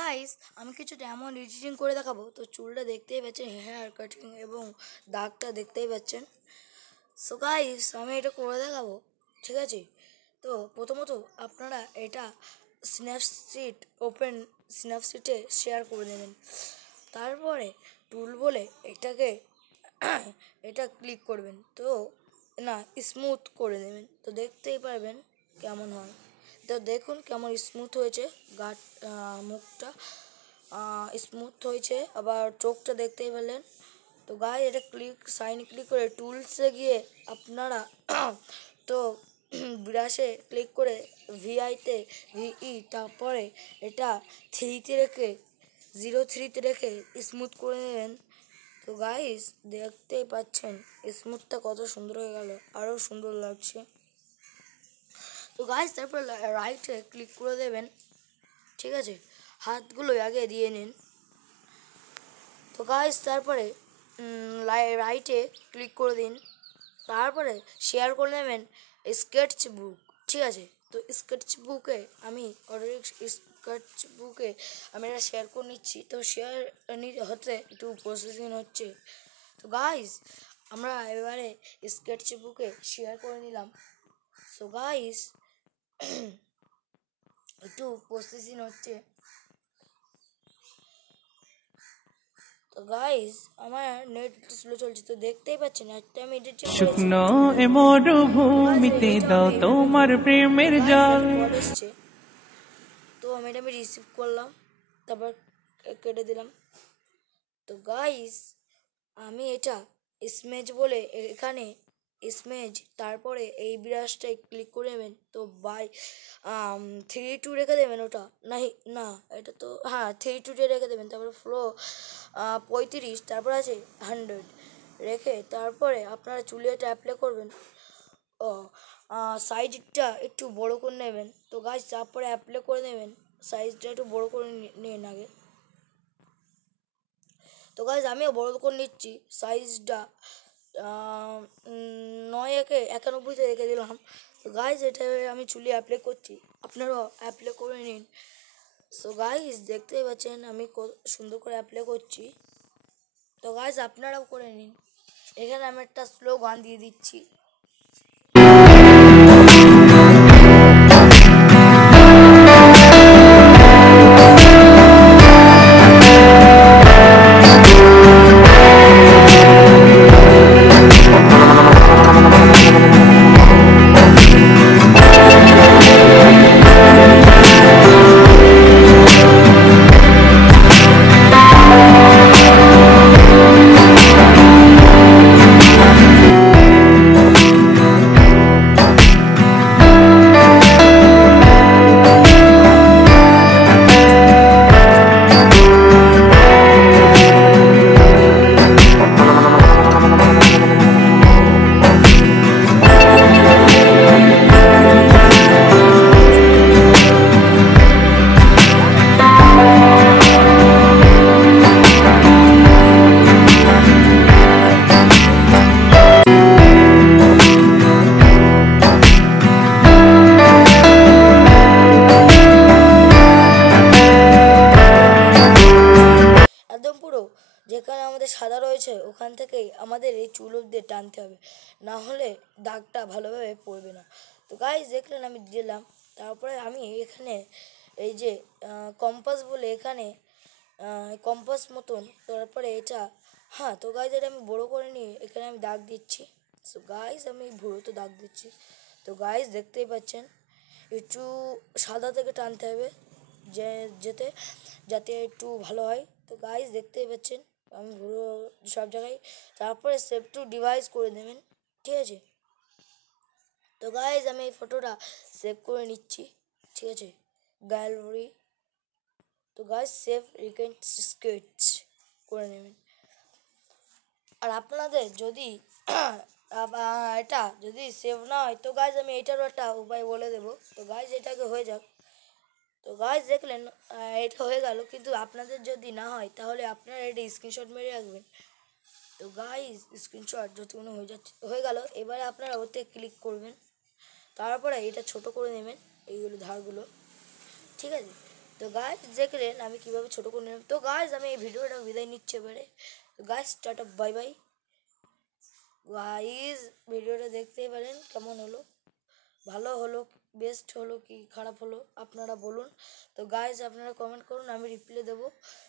Guys আমি কিছুটা এমন এডিটিং করে দেখাবো। তো চুলটা দেখতেই পাচ্ছেন, হেয়ার কাটিং এবং দাগটা দেখতেই পাচ্ছেন। সো গাইস আমি এটা করে দেখাবো, ঠিক আছে? তো প্রথমত আপনারা এটা স্ন্যাপসিট ওপেন স্ন্যাপসিটে শেয়ার করে দেবেন। তারপরে টুল বলে এটাকে এটা ক্লিক করবেন, তো না স্মুথ করে দেবেন। তো দেখতেই পারবেন কেমন হয়। তো দেখুন কেমন স্মুথ হয়েছে, গাট মুখটা স্মুথ হয়েছে, আবার চোখটা দেখতেই পেলেন। তো গায়ে এটা ক্লিক করে টুলসে গিয়ে আপনারা তো ব্রাশে ক্লিক করে ভিআইতে ভিই, তারপরে এটা 3-তে রেখে 0-3-তে রেখে স্মুথ করে নেবেন। তো গাইস দেখতেই পাচ্ছেন স্মুথটা কত সুন্দর হয়ে গেল, আরও সুন্দর লাগছে। তো গাইস তারপর রাইটে ক্লিক করে দেবেন, ঠিক আছে? হাতগুলো আগে দিয়ে নিন। তো গাইস তারপরে রাইটে ক্লিক করে দিন, তারপরে শেয়ার করে নেবেন স্কেচ বুক, ঠিক আছে? তো স্কেচ বুকে আমি এটা শেয়ার করে নিচ্ছি। তো শেয়ার হতে একটু প্রসেসিং হচ্ছে। তো গাইস আমরা এবারে স্কেচ বুকে শেয়ার করে নিলাম। সো গাইস একটু প্রসেসিং হচ্ছে। তো গাইস আমার নেট স্লো চলছে, তো দেখতেই পাচ্ছেন একটা আমি এডিট শুকনো এ মরুভূমিতে দাও তোমার প্রেমের জল। কল এসছে, তো আমি এটা রিসিভ করলাম, তারপর কেটে দিলাম। তো গাইস আমি এটা স্মেজ বলে এখানে স্মেজ, তারপরে এই ব্রাশটায় ক্লিক করে নেবেন। তো বাই 3-2 রেখে দেবেন, ওটা না এটা তো হ্যাঁ 3-2 রেখে দেবেন। তারপরে ফ্লো 35, তারপর আছে 100 রেখে তারপরে আপনারা চুলে এটা অ্যাপ্লাই করবেন। ও সাইজটা একটু বড় করে নেবেন। তো গাছ তারপরে অ্যাপ্লাই করে নেবেন, সাইজটা একটু বড় করে নিন আগে। তো গাছ আমিও বড় করে নিচ্ছি সাইজটা, 9-91 রেখে দিলাম। তো গাইজ এটা আমি চুলে অ্যাপ্লাই করছি, আপনারাও অ্যাপ্লাই করে নিন। সো গাইজ দেখতেই পাচ্ছেন আমি কত সুন্দর করে অ্যাপ্লাই করছি। তো গাইজ আপনারাও করে নিন। এখানে আমি একটা স্লো গান দিয়ে দিচ্ছি। একদম পুরো যেখানে আমাদের সাদা রয়েছে ওখান থেকেই আমাদের এই চুল অব্দি টানতে হবে, না হলে দাগটা ভালোভাবে পড়বে না। তো গাইজ দেখলেন আমি দিলাম। তারপরে আমি এখানে এই যে কম্পাস বলে এখানে কম্পাস মতন, তারপরে এটা হ্যাঁ। তো গাইজ এটা আমি বড়ো করে নিয়ে এখানে আমি দাগ দিচ্ছি। সো গাইজ আমি ভুরোতে দাগ দিচ্ছি। তো গাইজ দেখতেই পাচ্ছেন একটু সাদা থেকে টানতে হবে যে যাতে একটু ভালো হয়। তো গাইজ দেখতেই পাচ্ছেন আমি পুরো সব জায়গায়, তারপরে সেভ টু ডিভাইস করে দেবেন, ঠিক আছে? তো গাইজ আমি এই ফটোটা সেভ করে নিচ্ছি, ঠিক আছে? গ্যালারি। তো গাইজ সেভ রিকেন্ট স্কেচ করে নেবেন। আর আপনাদের যদি এটা যদি সেভ না হয়, তো গাইজ আমি এটারও একটা উপায় বলে দেবো। তো গাইজ এটাকে হয়ে যাক। তো গাইজ দেখলেন এটা হয়ে গেল, কিন্তু আপনাদের যদি না হয় তাহলে আপনারা এটা স্ক্রিনশট মেরে রাখবেন। তো গাইজ স্ক্রিনশট যতক্ষণ হয়ে গেল, এবারে আপনারা ওতে ক্লিক করবেন, তারপরে এটা ছোট করে নেবেন এইগুলো ধারগুলো, ঠিক আছে? তো গাইজ দেখলেন আমি কীভাবে ছোটো করে নিলাম। তো গাইজ আমি এই ভিডিওটা বিদায় নিচ্ছে এবারে। তো guys tata bye bye. Guys ভিডিওটা দেখতেই পারেন কেমন হলো, ভালো হলো, বেস্ট হলো কি খারাপ হলো আপনারা বলুন। তো গাইজ আপনারা কমেন্ট করুন, আমি রিপ্লাই দেবো।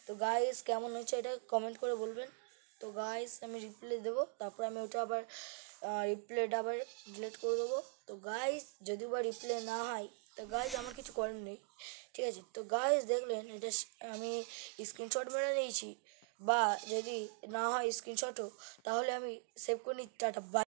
তো গাইজ কেমন হচ্ছে এটা কমেন্ট করে বলবেন। তো গাইজ আমি রিপ্লাই দেবো, তারপর আমি ওটা আবার রিপ্লাইটা আবার ডিলিট করে দেবো। তো গাইজ যদি বা রিপ্লাই না হয় তো গাইজ আমার কিছু করার নেই, ঠিক আছে। তো গাইজ দেখলেন এটা আমি স্ক্রিনশট মেরে নিয়েছি, বা যদি না হয় স্ক্রিনশটও তাহলে আমি সেভ করে নিই। Tata bye.